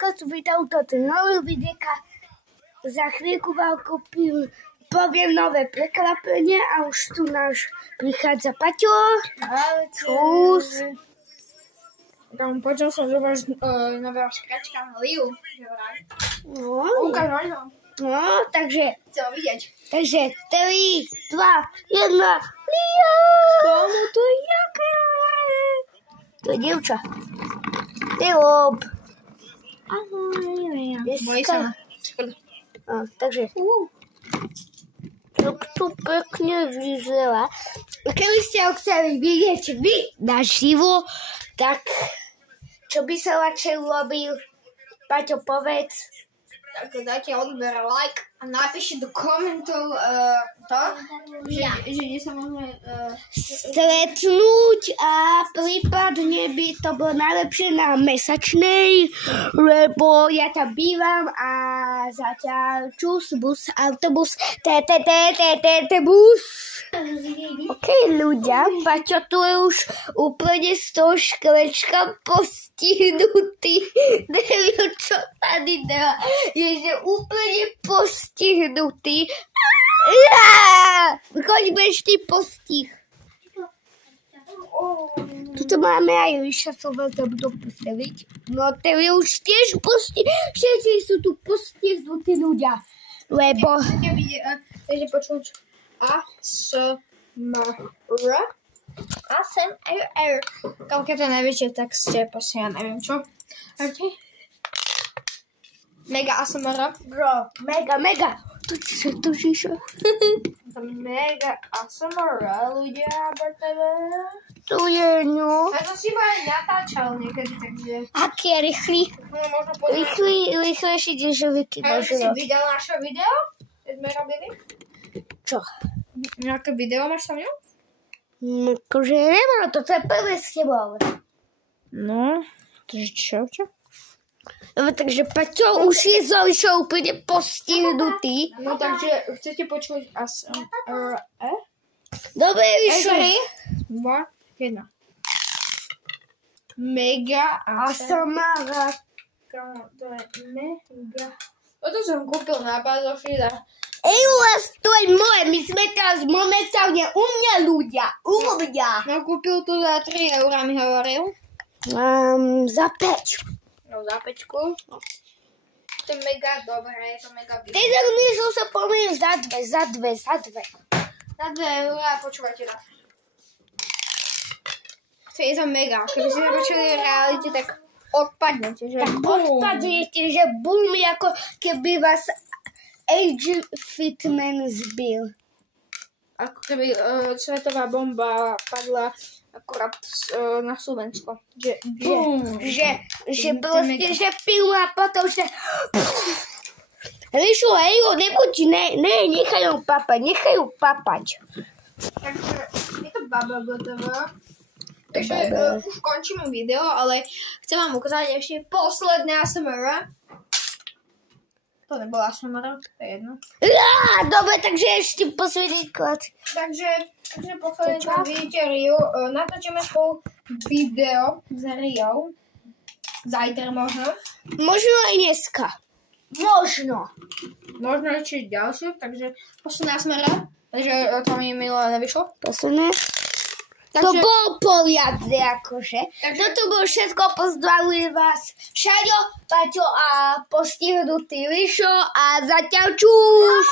všetko vydal toto nové videjka. Za chvíľku vám poviem nové prekvapenie a už tu náš prichádza Paťo. Čus. Tam počul som, že máš nového škračka Liu. No, Ukáž ho. no, takže Chcem ho vidieť. Takže 3, 2, 1, Lia! Komu to je jaké? To je dievča. Ty lob. Ahoj. Dneska- Bojí sa ma. Takže tak to pekne vyzerá. Keby ste ho chceli vidieť vy naživo, tak čo by sa radšej urobil? Paťo, povedz. Tak dajte odber, like a napíšte do komentov že kde sa môžeme Stretnúť a prípadne by to bolo najlepšie na Mesačnej, lebo ja tam bývam a zatiaľ čus, bus, autobus, bus. OK, ľudia, Paťo tu je už úplne z toho škrečka postihnutý. Neviem, čo tady dá. Je, že úplne postihnutý. Choď, budeš ty postih. Tuto máme aj Ríša, som vás zabudol postaviť. No, to je už tiež všetci sú tu postihnutí ľudia. Lebo... Chcete vidieť, chcete počuť ASMR. ASMR. Kam keď to neviete, tak ste posiaľ, neviem čo. OK. Mega ASMR. Bro, mega. Tu Ríša. Mega ASMR, ľudia, tebe. Tu je, no. Ja som si aj natáčal niekedy, takže... Aký je rýchly? No, možno pozrieť. Rýchlejší, že vyký Aj môže si robiť. videl naše video? Keď sme robili? Čo? Nejaké video máš sa mňou? Akože nebolo, toto je prvé s tebou. No, takže čo? No, takže Paťo už je so Ríšou úplne postihnutý. No, takže chcete počuť ASMR? Dobre, Ríšo. 3, 2, 1. Mega ASMR. To je mega. Toto som kúpil na Bazoši za... To je moje, my sme teraz momentálne u mňa ľudia. No, kúpil tu za 3 eurá, mi hovoril. Za 5. No, za 5. To je mega dobré, je to mega výborné. Teď som sa pomýlil za 2. Za 2 eurá, počúvajte nás. To je to mega. Keby ste počuli v realite, tak odpadnete, že Tak bum. odpadujete, že bum, ako keby vás Age Fitman zbil. Ako keby svetová bomba padla akurát na Slovensko. Že bum. Že proste, že pilu a potom, že... Ríšu, nebuď, nechaj ju papať. Takže je to Baba BTV. Takže už končíme video, ale chcem vám ukázať ešte posledné ASMR. To nebolo ASMR, to je jedno. Dobre, takže ešte posledný krát. Takže posledný krát vidíte Riu. Natočíme spolu video s Riou. Zajtra možno. Možno aj dneska. Možno ešte ďalšie, takže posledná ASMR. Takže to mi milé nevyšlo. Posledné. To bol poriadne, akože. Toto bolo všetko, pozdravujem vás Šaďo, Paťo a postihnutý Ríšo a zatiaľ čus!